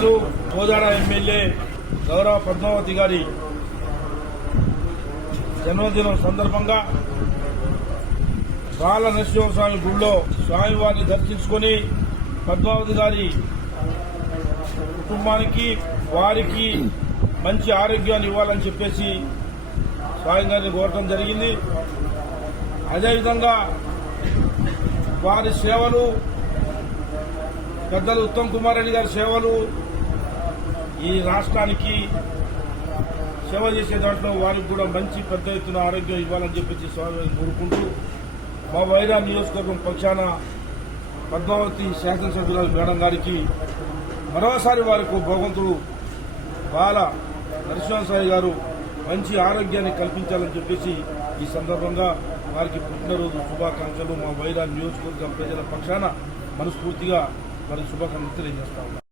పెద్దలు కోదాడ ఎమ్మెల్యే గౌరవ పద్మావతి గారి జన్మదినం సందర్భంగా బాల నరసింహస్వామి గుడిలో స్వామివారిని దర్శించుకొని పద్మావతి గారి కుటుంబానికి వారికి మంచి ఆరోగ్యాన్ని ఇవ్వాలని చెప్పేసి స్వామి గారిని కోరటం జరిగింది. అదేవిధంగా వారి సేవలు పెద్దలు ఉత్తమ్ కుమార్ రెడ్డి గారి సేవలు ఈ రాష్ట్రానికి సేవ చేసే దాంట్లో వారికి కూడా మంచి పెద్ద ఎత్తున ఆరోగ్యం ఇవ్వాలని చెప్పేసి స్వామి కోరుకుంటూ మా వైరా నియోజకవర్గం పక్షాన పద్మావతి శాసనసభ్యురాలు మేడం గారికి మరోసారి వారికి భగవంతుడు బాల నరసింహస్వామి గారు మంచి ఆరోగ్యాన్ని కల్పించాలని చెప్పేసి ఈ సందర్భంగా వారికి పుట్టినరోజు శుభాకాంక్షలు మా వైరా నియోజకవర్గం ప్రజల పక్షాన మనస్ఫూర్తిగా వారికి శుభాకాంక్షలు తెలియజేస్తా ఉన్నాం.